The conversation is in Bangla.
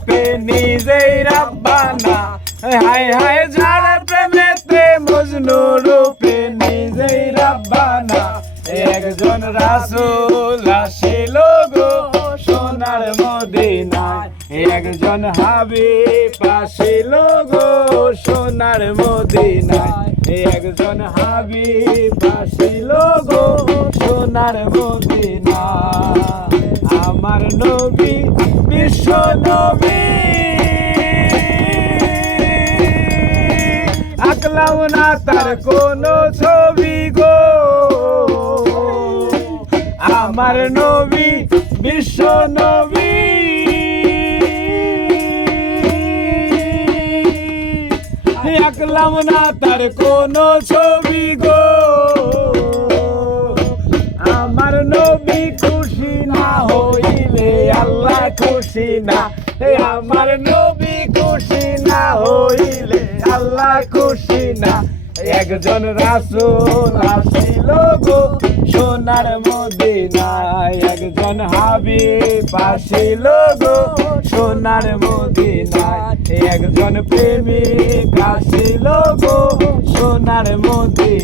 রূপে নিজেই রাব্বানা হায় হায় যার প্রেমেতে মজনু রূপে নিজেই রাব্বানা একজন রাসূল আসিল গো সোনার মদিনায় একজন হাবিব আসিল গো সোনার মদিনায় একজন হাবিব আসিল গো সোনার মদিনায় আমার নবী বিশ্ব নবী আঁকলাম না তার কোনো ছবি গো আমার নবী বিশ্ব নবী আঁকলাম না তার কোনো ছবি গো আমার নবী খুশি না হইলে আল্লাহ খুশি না আমার নবী খুশি না হইলে আল্লাহ খুশি না একজন রাসূল আসিল গো সোনার মদিনায় একজন হাবিব আসিল গো সোনার মদিনায় একজন প্রেমিক আসিল গো সোনার মদিনায়